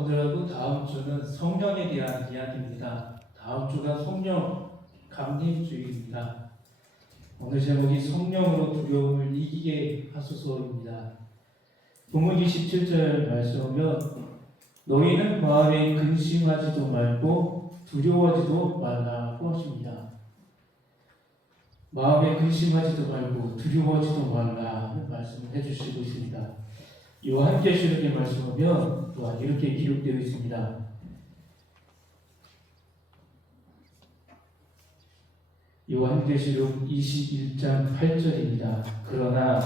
오늘하고 다음 주는 성령에 대한 이야기입니다. 다음 주가 성령 강림주일입니다. 오늘 제목이 성령으로 두려움을 이기게 하소서입니다. 본문 27절 말씀 보면 너희는 마음에 근심하지도 말고 두려워하지도 말라고 하십니다. 마음에 근심하지도 말고 두려워하지도 말라는 말씀을 해주시고 있습니다. 요한계시록의 말씀 보면 또한 이렇게 기록되어 있습니다. 요한계시록 21장 8절입니다. 그러나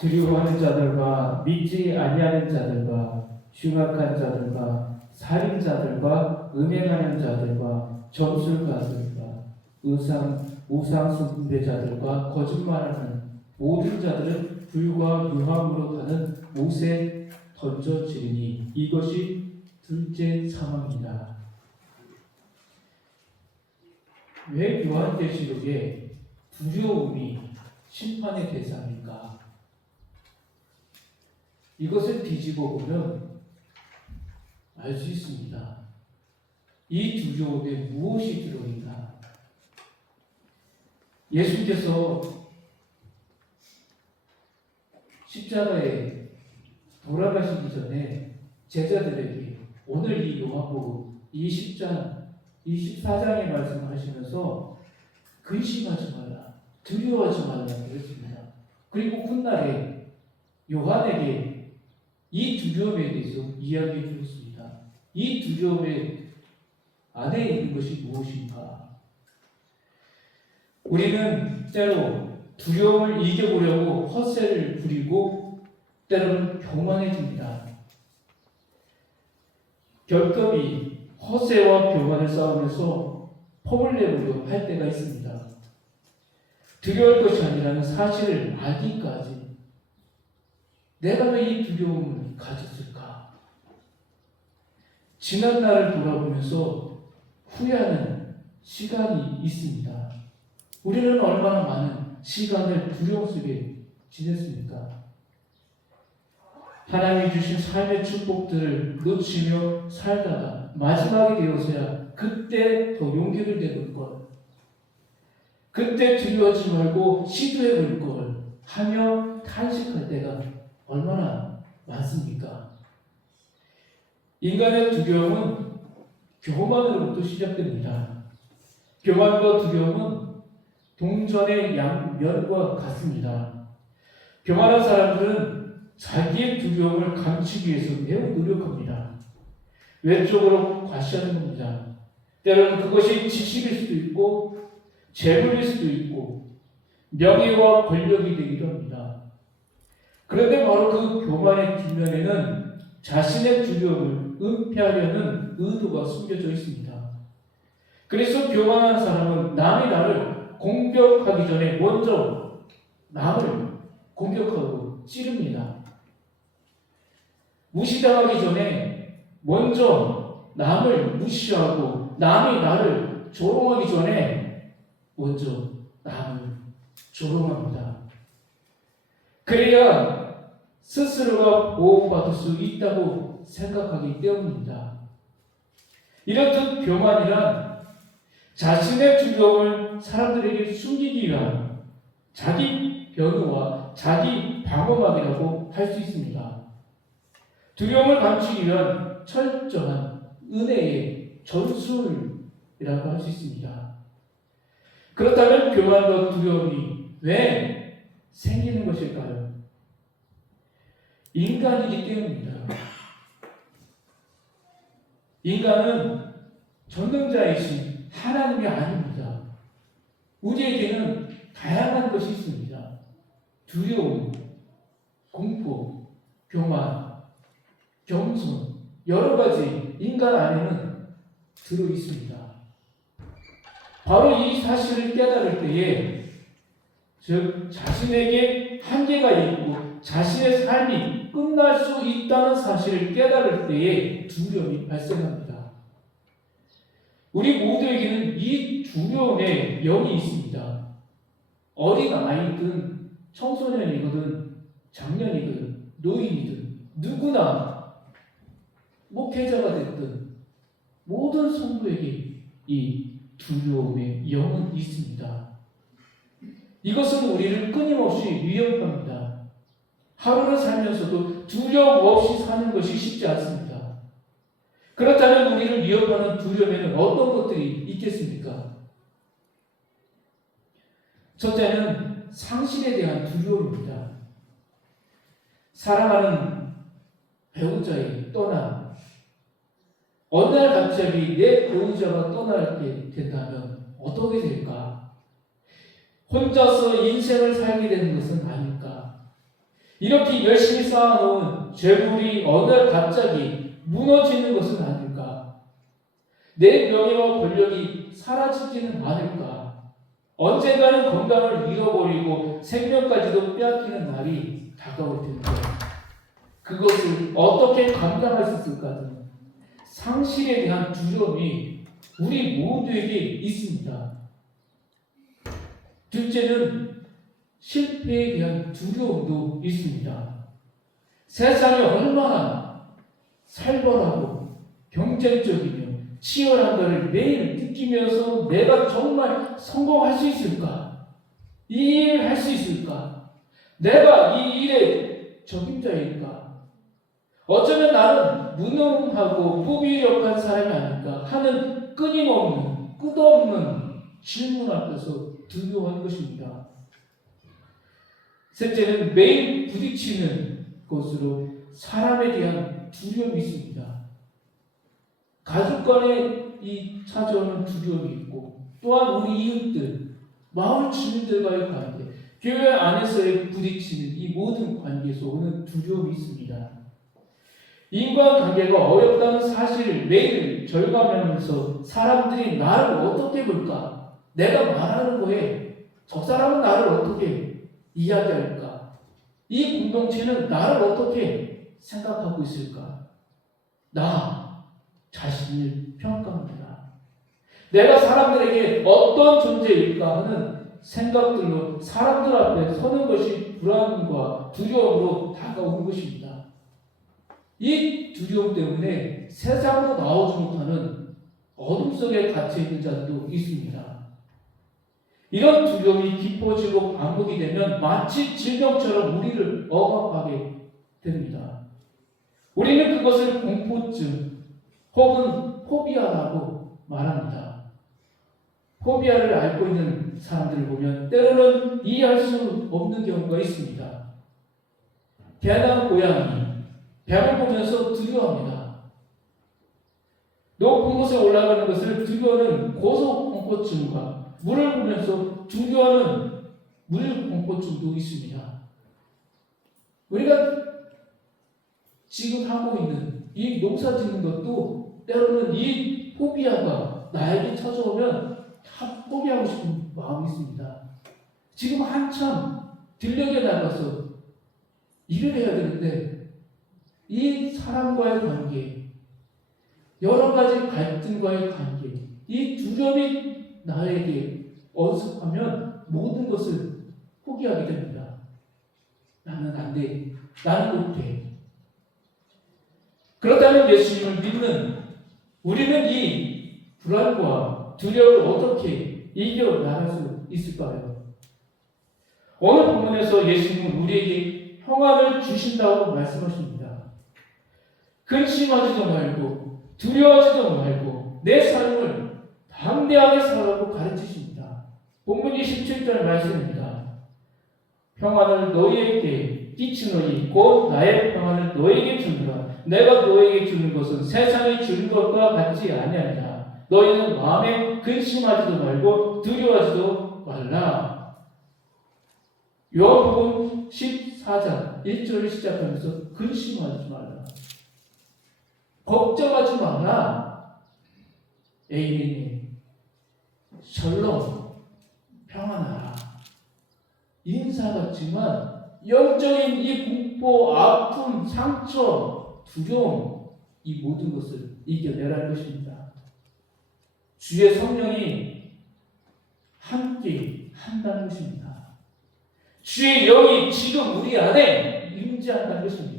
두려워하는 자들과 믿지 아니하는 자들과 흉악한 자들과 살인자들과 음행하는 자들과 점술가들과 우상 숭배자들과 거짓말하는 모든 자들은 불과 유황으로 타는 못에 던져지리니 이것이 둘째 사망이다. 왜 요한계시록에 두려움이 심판의 대상일까? 이것을 뒤집어 보면 알 수 있습니다. 이 두려움에 무엇이 들어있나? 예수께서 십자가에 돌아가시기 전에 제자들에게 오늘 이 요한복음 24장의 말씀을 하시면서 근심하지 말라, 두려워하지 말라 그랬습니다. 그리고 훗날에 요한에게 이 두려움에 대해서 이야기해 주었습니다. 이 두려움의 안에 있는 것이 무엇인가? 우리는 때로 두려움을 이겨보려고 헛새를 부리고 때로는 교만해집니다. 결급이 헛새와 교만을 싸우면서 폼을 내보려 할 때가 있습니다. 두려울 것이 아니라는 사실을 알기까지 내가 왜 이 두려움을 가졌을까? 지난 날을 돌아보면서 후회하는 시간이 있습니다. 우리는 얼마나 많은 시간을 두려움 속에 지냈습니까? 하나님이 주신 삶의 축복들을 놓치며 살다가 마지막이 되어서야 그때 더 용기를 내볼 걸, 그때 두려워하지 말고 시도해 볼 걸 하며 탄식할 때가 얼마나 많습니까? 인간의 두려움은 교만으로부터 시작됩니다. 교만과 두려움은 동전의 양면과 같습니다. 교만한 사람들은 자기의 두려움을 감추기 위해서 매우 노력합니다. 외적으로 과시하는 겁니다. 때로는 그것이 지식일 수도 있고 재물일 수도 있고 명예와 권력이 되기도 합니다. 그런데 바로 그 교만의 뒷면에는 자신의 두려움을 은폐하려는 의도가 숨겨져 있습니다. 그래서 교만한 사람은 남이 나를 공격하기 전에 먼저 남을 공격하고 찌릅니다. 무시당하기 전에 먼저 남을 무시하고 남이 나를 조롱하기 전에 먼저 남을 조롱합니다. 그래야 스스로가 보호받을 수 있다고 생각하기 때문입니다. 이렇듯 교만이란 자신의 두려움을 사람들에게 숨기기 위한 자기 변호와 자기 방어막이라고 할 수 있습니다. 두려움을 감추기 위한 철저한 은혜의 전술이라고 할 수 있습니다. 그렇다면 교만과 두려움이 왜 생기는 것일까요? 인간이기 때문입니다. 인간은 전능자이신 하나님이 아닙니다. 우리에게는 다양한 것이 있습니다. 두려움, 공포, 교만, 겸손, 여러 가지 인간 안에는 들어 있습니다. 바로 이 사실을 깨달을 때에, 즉 자신에게 한계가 있고 자신의 삶이 끝날 수 있다는 사실을 깨달을 때에 두려움이 발생합니다. 우리 모두에게는 이 두려움의 영이 있습니다. 어린 아이든 청소년이든 장년이든 노인이든 누구나 목회자가 됐든 모든 성도에게 이 두려움의 영은 있습니다. 이것은 우리를 끊임없이 위협합니다. 하루를 살면서도 두려움 없이 사는 것이 쉽지 않습니다. 그렇다면 우리를 위협하는 두려움에는 어떤 것들이 있겠습니까? 첫째는 상실에 대한 두려움입니다. 사랑하는 배우자의 떠남. 어느 날 갑자기 내 배우자가 떠나게 된다면 어떻게 될까? 혼자서 인생을 살게 되는 것은 아닐까? 이렇게 열심히 쌓아놓은 재물이 어느 날 갑자기 무너지는 것은 아닐까? 내 명예와 권력이 사라지지는 않을까? 언젠가는 건강을 잃어버리고 생명까지도 빼앗기는 날이 다가올 텐데 그것을 어떻게 감당할 수 있을까? 상실에 대한 두려움이 우리 모두에게 있습니다. 둘째는 실패에 대한 두려움도 있습니다. 세상이 얼마나 살벌하고 경쟁적이며 치열한가를 매일 느끼면서 내가 정말 성공할 수 있을까? 이 일을 할 수 있을까? 내가 이 일의 적임자일까? 어쩌면 나는 무능하고 무기력한 사람이 아닐까 하는 끊임없는 끝없는 질문 앞에서 두려워하는 것입니다. 셋째는 매일 부딪히는 것으로 사람에 대한 두려움이 있습니다. 가족 간에 찾아오는 두려움이 있고 또한 우리 이웃들, 마을 주민들과의 관계, 교회 안에서의 부딪히는 이 모든 관계에서 오는 두려움이 있습니다. 인간관계가 어렵다는 사실을 매일 절감하면서 사람들이 나를 어떻게 볼까? 내가 말하는 거에 저 사람은 나를 어떻게 이야기할까? 이 공동체는 나를 어떻게 생각하고 있을까? 나 자신을 평가합니다. 내가 사람들에게 어떤 존재일까 하는 생각들로 사람들 앞에 서는 것이 불안과 두려움으로 다가오는 것입니다. 이 두려움 때문에 세상으로 나오지 못하는 어둠 속에 갇혀있는 자들도 있습니다. 이런 두려움이 깊어지고 반복이 되면 마치 질병처럼 우리를 억압하게 됩니다. 우리는 그것을 공포증 혹은 포비아라고 말합니다. 포비아를 앓고 있는 사람들을 보면 때로는 이해할 수 없는 경우가 있습니다. 개나 고양이 벽을 보면서 두려워합니다. 높은 곳에 올라가는 것을 두려워하는 고소공포증과 물을 보면서 두려워하는 물공포증도 있습니다. 우리가 지금 하고 있는 이 농사 짓는 것도 때로는 이 포비아가 나에게 찾아오면 다 포기하고 싶은 마음이 있습니다. 지금 한참 들녘에 나가서 일을 해야 되는데 이 사람과의 관계, 여러 가지 갈등과의 관계, 이 두려움이 나에게 언습하면 모든 것을 포기하게 됩니다. 나는 안 돼. 나는 못해. 그렇다면 예수님을 믿는 우리는 이 불안과 두려움을 어떻게 이겨나갈 수 있을까요? 오늘 본문에서 예수님은 우리에게 평안을 주신다고 말씀하십니다. 근심하지도 말고 두려워하지도 말고 내 삶을 담대하게 살라고 가르치십니다. 본문 27절 말씀입니다. 평안을 너희에게 끼치노니 곧 나의 평안을 너희에게 주노라. 내가 너희에게 주는 것은 세상이 주는 것과 같지 아니하니라. 너희는 마음에 근심하지도 말고 두려워하지도 말라. 요한복음 14장 1절을 시작하면서 근심하지 말라. 걱정하지 마라. 에이맨이 샬롬 평안하라. 인사 같지만 영적인 이 공포, 아픔, 상처, 두려움 이 모든 것을 이겨내라는 것입니다. 주의 성령이 함께 한다는 것입니다. 주의 영이 지금 우리 안에 임재한다는 것입니다.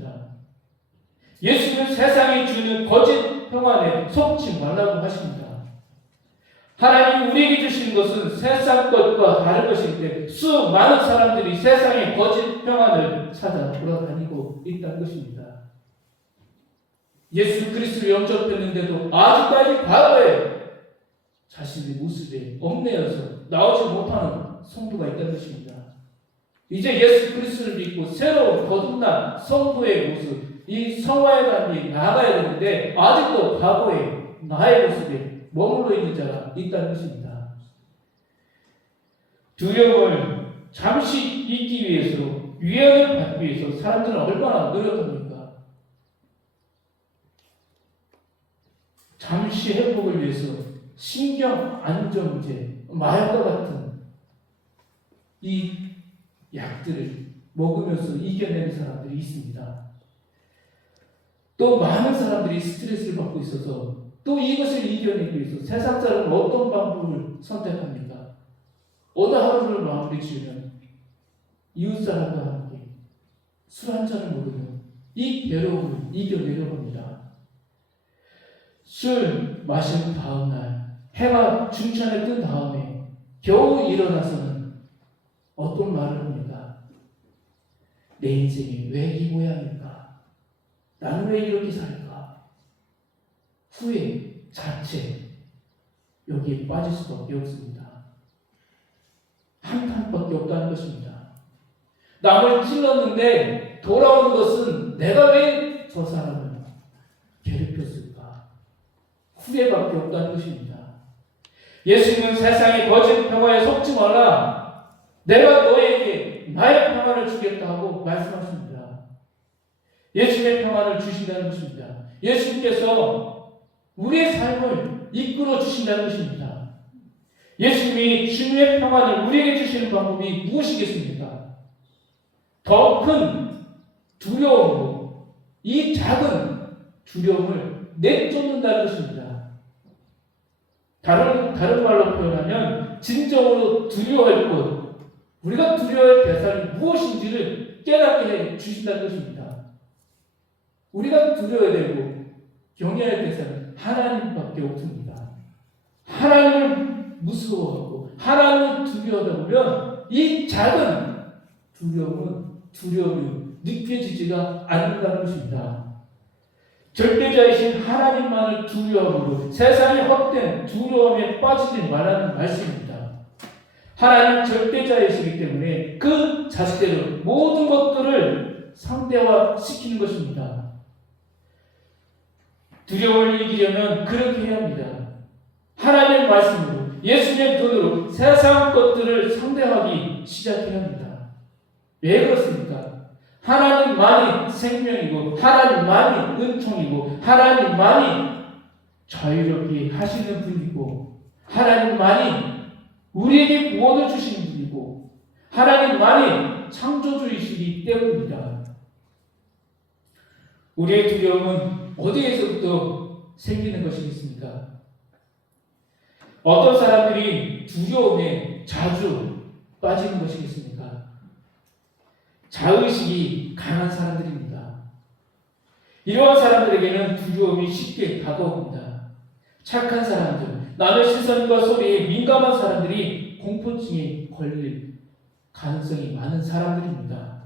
예수는 세상이 주는 거짓 평안에 속지 말라고 하십니다. 하나님 우리에게 주신 것은 세상 것과 다른 것인데 수많은 사람들이 세상의 거짓 평안을 찾아 돌아다니고 있다는 것입니다. 예수 그리스도를 영접했는데도 아직까지 과거에 자신의 모습에 얽매여서 나오지 못하는 성도가 있다는 것입니다. 이제 예수 그리스도를 믿고 새로운 거듭난 성도의 모습, 이 성화의 단계에 나아가야 되는데 아직도 과거의 나의 모습에 머물러 있는 자가 있다는 것입니다. 두려움을 잠시 잊기 위해서, 위안을 받기 위해서 사람들은 얼마나 노력합니까? 잠시 회복을 위해서 신경 안정제, 마약과 같은 이 약들을 먹으면서 이겨내는 사람들이 있습니다. 또 많은 사람들이 스트레스를 받고 있어서 또 이것을 이겨내기 위해서 세상 사람은 어떤 방법을 선택합니까? 어느 하루를 마무리 지으면 이웃 사람과 함께 술 한 잔을 먹으면 이 괴로움을 이겨내려고 합니다. 술 마신 다음 날 해가 중천에 뜬 다음에 겨우 일어나서는 어떤 말을 합니까? 내 인생이 왜 이 모양일까? 나는 왜 이렇게 살까? 후회, 자책 여기에 빠질 수밖에 없습니다. 한탄밖에 없다는 것입니다. 남을 찔렀는데 돌아온 것은 내가 왜 저 사람을 괴롭혔을까? 후회밖에 없다는 것입니다. 예수님은 세상의 거짓 평화에 속지 말라. 내가 너에게 나의 평화를 주겠다 하고 말씀하십니다. 예수님의 평화를 주신다는 것입니다. 예수님께서 우리의 삶을 이끌어 주신다는 것입니다. 예수님이 주님의 평안을 우리에게 주시는 방법이 무엇이겠습니까? 더 큰 두려움으로 이 작은 두려움을 내쫓는다는 것입니다. 다른 말로 표현하면 진정으로 두려워할 것, 우리가 두려워할 대상이 무엇인지를 깨닫게 해 주신다는 것입니다. 우리가 두려워야 되고 경외할 대상은 하나님밖에 없습니다. 하나님을 무서워하고 하나님을 두려워하다 보면 이 작은 두려움이 느껴지지가 않는다는 것입니다. 절대자이신 하나님만을 두려움으로 세상의 헛된 두려움에 빠지지 말라는 말씀입니다. 하나님 절대자이시기 때문에 그 자체로 모든 것들을 상대화시키는 것입니다. 두려움을 이기려면 그렇게 해야 합니다. 하나님의 말씀으로 예수님의 눈으로 세상 것들을 상대하기 시작해야 합니다. 왜 그렇습니까? 하나님만이 생명이고 하나님만이 은총이고 하나님만이 자유롭게 하시는 분이고 하나님만이 우리에게 구원을 주시는 분이고 하나님만이 창조주이시기 때문입니다. 우리의 두려움은 어디에서부터 생기는 것이겠습니까? 어떤 사람들이 두려움에 자주 빠지는 것이겠습니까? 자의식이 강한 사람들입니다. 이러한 사람들에게는 두려움이 쉽게 다가옵니다. 착한 사람들, 남의 시선과 소리에 민감한 사람들이 공포증에 걸릴 가능성이 많은 사람들입니다.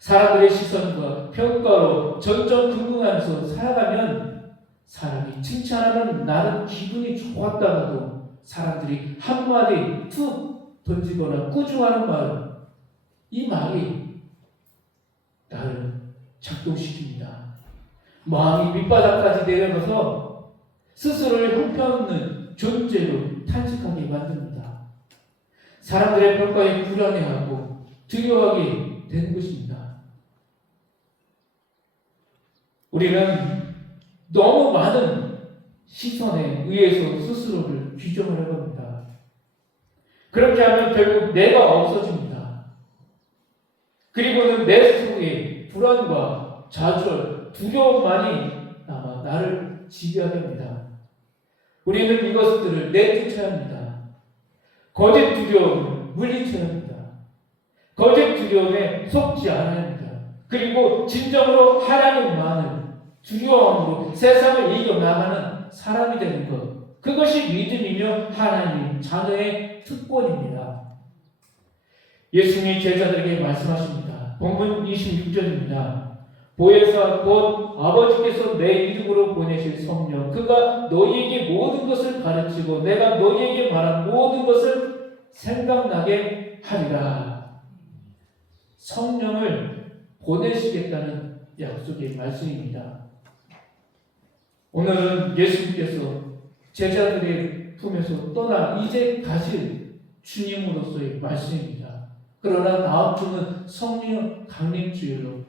사람들의 시선과 평가로 전전긍긍하면서 살아가면 사람이 칭찬하면 나는 기분이 좋았다가도 사람들이 한마디 툭 던지거나 꾸중하는 말, 이 말이 나를 작동시킵니다. 마음이 밑바닥까지 내려가서 스스로를 형편없는 존재로 탄식하게 만듭니다. 사람들의 평가에 불안해하고 두려워하게 되는 것입니다. 우리는 너무 많은 시선에 의해서 스스로를 규정하려고 합니다. 그렇게 하면 결국 내가 없어집니다. 그리고는 내 속에 불안과 좌절, 두려움만이 남아 나를 지배하게 합니다. 우리는 이것들을 내쫓아야 합니다. 거짓 두려움을 물리쳐야 합니다. 거짓 두려움에 속지 않아야 합니다. 그리고 진정으로 하나님만을 두려움으로 세상을 이겨나가는 사람이 되는 것. 그것이 믿음이며 하나님 자녀의 특권입니다. 예수님이 제자들에게 말씀하십니다. 본문 26절입니다. 보혜사 곧 아버지께서 내 이름으로 보내실 성령 그가 너희에게 모든 것을 가르치고 내가 너희에게 말한 모든 것을 생각나게 하리라. 성령을 보내시겠다는 약속의 말씀입니다. 오늘은 예수님께서 제자들의 품에서 떠나 이제 가실 주님으로서의 말씀입니다. 그러나 다음 주는 성령 강림주일로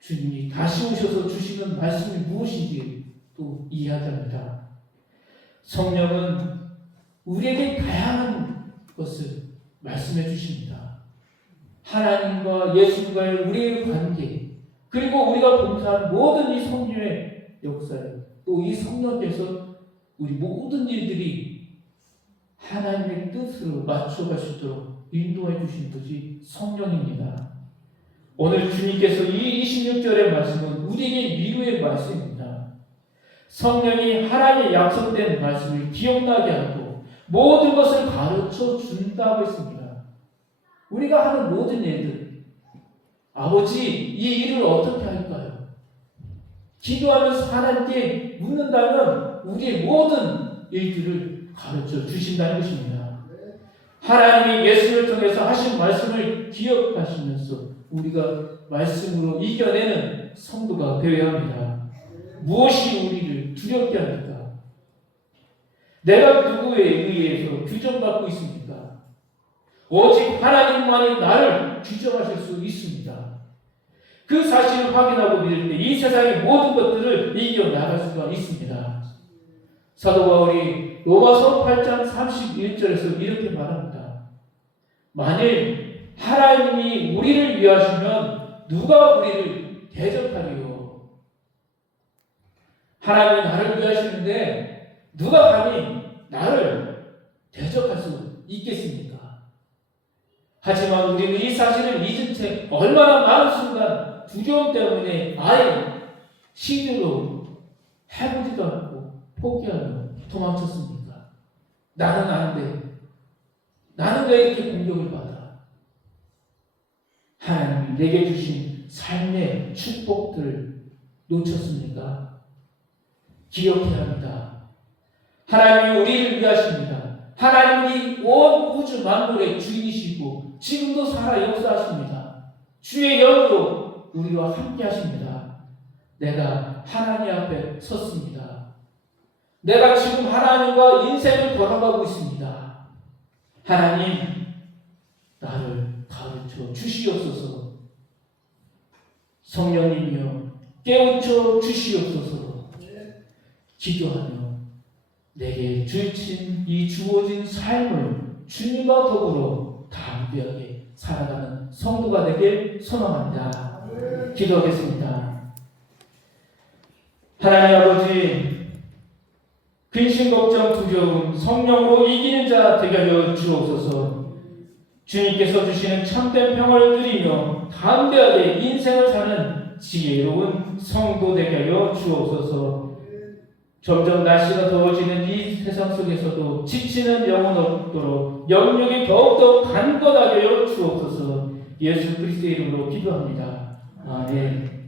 주님이 다시 오셔서 주시는 말씀이 무엇인지 또 이해하답니다. 성령은 우리에게 다양한 것을 말씀해 주십니다. 하나님과 예수님과의 우리의 관계, 그리고 우리가 봉사한 모든 이 성령의 역사에 또 이 성령께서 우리 모든 일들이 하나님의 뜻으로 맞춰갈 수 있도록 인도해 주신 것이 성령입니다. 오늘 주님께서 이 26절의 말씀은 우리에게 위로의 말씀입니다. 성령이 하나님의 약속된 말씀을 기억나게 하고 모든 것을 가르쳐 준다고 했습니다. 우리가 하는 모든 일들, 아버지 이 일을 어떻게 할까요? 기도하면서 하나님께 묻는다면 우리의 모든 일들을 가르쳐 주신다는 것입니다. 하나님이 예수를 통해서 하신 말씀을 기억하시면서 우리가 말씀으로 이겨내는 성도가 되어야 합니다. 무엇이 우리를 두렵게 합니까? 내가 누구에 의해서 규정받고 있습니까? 오직 하나님만이 나를 규정하실 수 있습니다. 그 사실을 확인하고 믿을 때 이 세상의 모든 것들을 이겨나갈 수가 있습니다. 사도 바울이 로마서 8장 31절에서 이렇게 말합니다. 만일 하나님이 우리를 위하시면 누가 우리를 대적하리요? 하나님이 나를 위하시는데 누가 감히 나를 대적할 수 있겠습니까? 하지만 우리는 이 사실을 잊은 채 얼마나 많은 순간 두려움 때문에 아예 시도로 해보지도 않고 포기하며 도망쳤습니까? 나는 안 돼. 나는 왜 이렇게 공격을 받아? 하나님이 내게 주신 삶의 축복들을 놓쳤습니까? 기억해야 합니다. 하나님이 우리를 위하십니다. 하나님이 온 우주 만물의 주인이시고 지금도 살아 역사하십니다. 주의 영으로 우리와 함께 하십니다. 내가 하나님 앞에 섰습니다. 내가 지금 하나님과 인생을 걸어가고 있습니다. 하나님, 나를 가르쳐 주시옵소서. 성령님이여 깨우쳐 주시옵소서. 기도하며 내게 주신 이 주어진 삶을 주님과 더불어 담대하게 살아가는 성도가 되길 소망합니다. 기도하겠습니다. 하나님 아버지, 근심, 걱정, 두려움, 성령으로 이기는 자 되게 하여 주옵소서. 주님께서 주시는 참된 평화를 누리며 담대하게 인생을 사는 지혜로운 성도 되게 하여 주옵소서. 점점 날씨가 더워지는 이 세상 속에서도 지치는 영혼 없도록 영역이 더욱더 간건하게 하여 주옵소서. 예수 그리스도의 이름으로 기도합니다. 아멘.